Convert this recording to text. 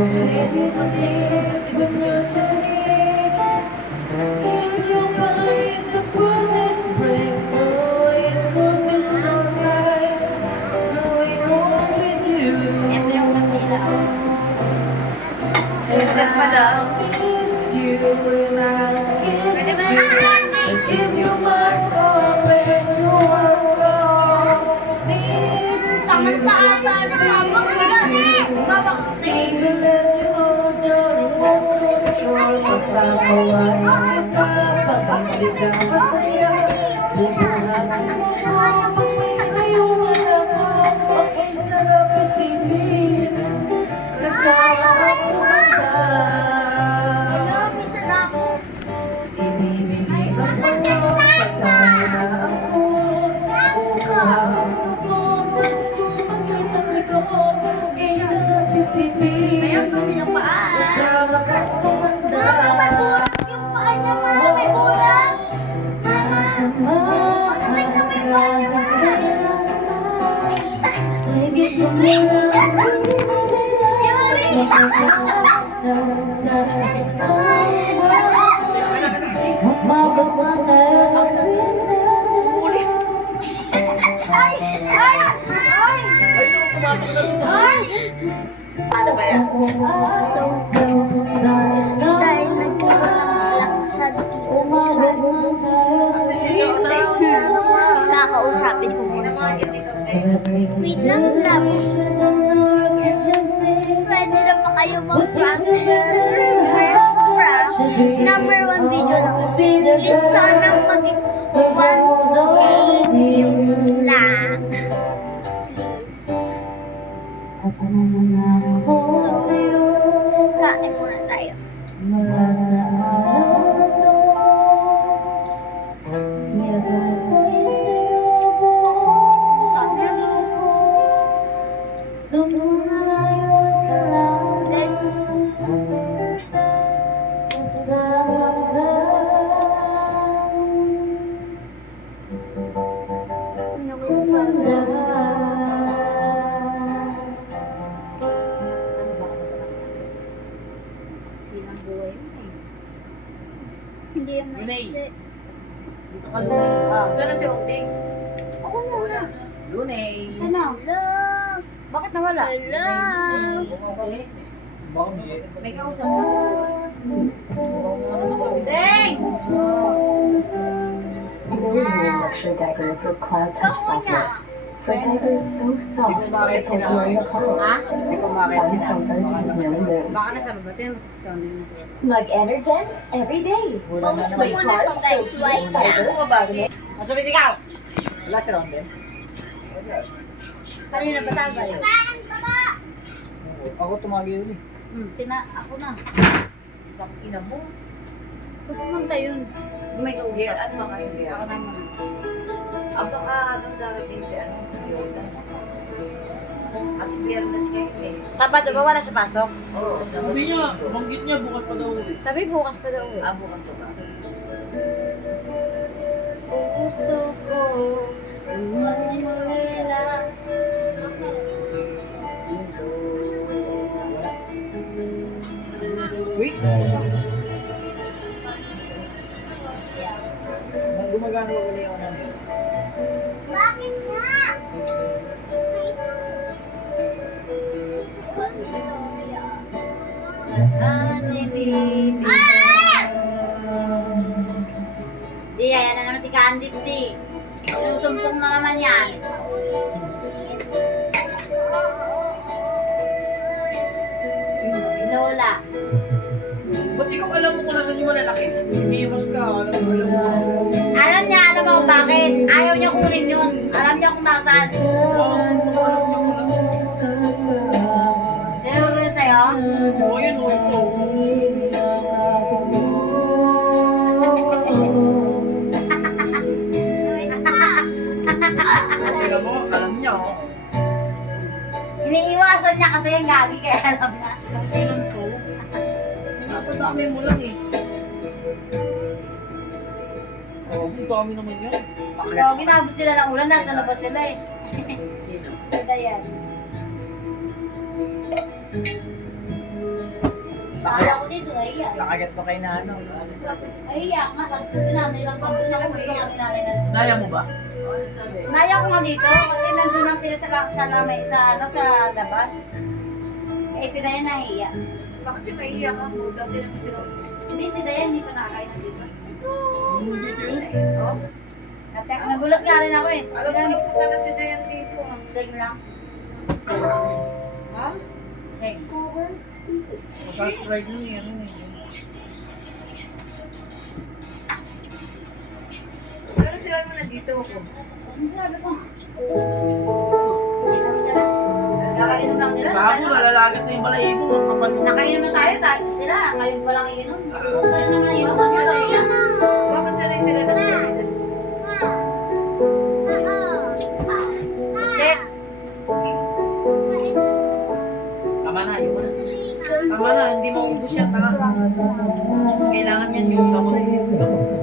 Ito yung kapila. Pwede ba na Samantaan na habang baba kasi. Hello, misa na ako. Mayroon kami ng paa. Mama, may burak yung paa niya, ma. May burak. Mama, malamig na may paa niya, ma. Yuri! Ay! Ay! Ay! Ay! Paano ba yan? So, dahil nagkaroon ng laksad kakausapin ko muna. Wait lang, love. Pwede na pa kayo mag-prank? First prank, number 1 video lang. Please sana maging 1K views lang. Please. So, kain muna tayo. Guys, silang buhay mo eh. Hindi yung maiksi. Dito ka, Lunay. Sana si Ongding. Ako muna. Lunay. Sana? Hello. Bakit nawala? Hello. Okay. Baka may kausap mo. Deng! Luxury diapers with cloud touch softness. For diapers so soft, Hindi ko bakit it's like sinabi. wearing a pillow. Ha? Hindi ko makit Find sinabi. comfort Baka in naman really sa loose. Baka nasa baba. Tiyan mo sa town. Mag Energen every day. Wala na Post ko naman. muna to guys. Wait lang. Ano ba si... Masabi si Kaos! Wala si Ronde. Kanina ba tagal? Ako tumagi yun eh. Ako na. Bakit ina mo? Pupunta yun. May kausap. At baka hindi. Ako naman. Baka anong darating si si Jordan. Kasi biyernes ngayon eh. Sabado ba wala siya pasok? Oo. Sabi niya, banggit niya, bukas pa daw ulit. Sabi bukas pa daw. Bukas na ba? Puso ko. Venezuela. Wait! Gumagana ba ulit yung ano na yun? Bakit nga? Di, ayan na naman si Candice, di. Sinusumpong na naman yan. Lola. Ba't ikaw alam mo kung nasan yung malalaki? Umiiwas ka, alam mo. Alam niya, alam ako bakit. Ayaw niya kunin yun. Alam niya kung nasaan. Tinuro yun sa'yo? Oo, yun, oo, ito. Kaya mo, alam niya, oh. Iniiwasan niya kasi yung gagi kaya alam na. Kailan to? Pinapadami mo lang eh. Oh, ang dami naman yan. Kaya ginabot sila ng ulan, nasa labas sila eh. Sino? Ganda yan. Kaya ako dito, nahiya. Nakagat pa kay na ano. Ano sabi? Nahiya nga, sabi ko si nanay lang. Tapos ako gusto ka ni nanay nandun. Naya mo ba? Ano sabi? Naya ko nga dito, kasi nandun lang sila sa labas. Eh, si Dayan nahiya. Bakit siya mahihiya ka mo? Dati naman sila. Hindi, si Dayan hindi pa nakakain ng dito. Oh? Nagulat nga rin ako eh. Alam ko napunta na si Dayan dito. Ah. Leg lang. Ha? Leg. Mag-subscribe nun eh. Ano eh. Pero sila mo na dito ako. Ang sabi ko. Nakainom lang nila. Bago, nalalagas na yung balahibo. Ang kapal. Nakainom na tayo, sila. Ngayon pa lang iinom. Kaya naman iinom, at sila siya. Bakit sanay sila ng pamilya? Set. Tama na, ayaw mo na. Tama na, hindi maubos yan. Tama. Kailangan yan yung gamot.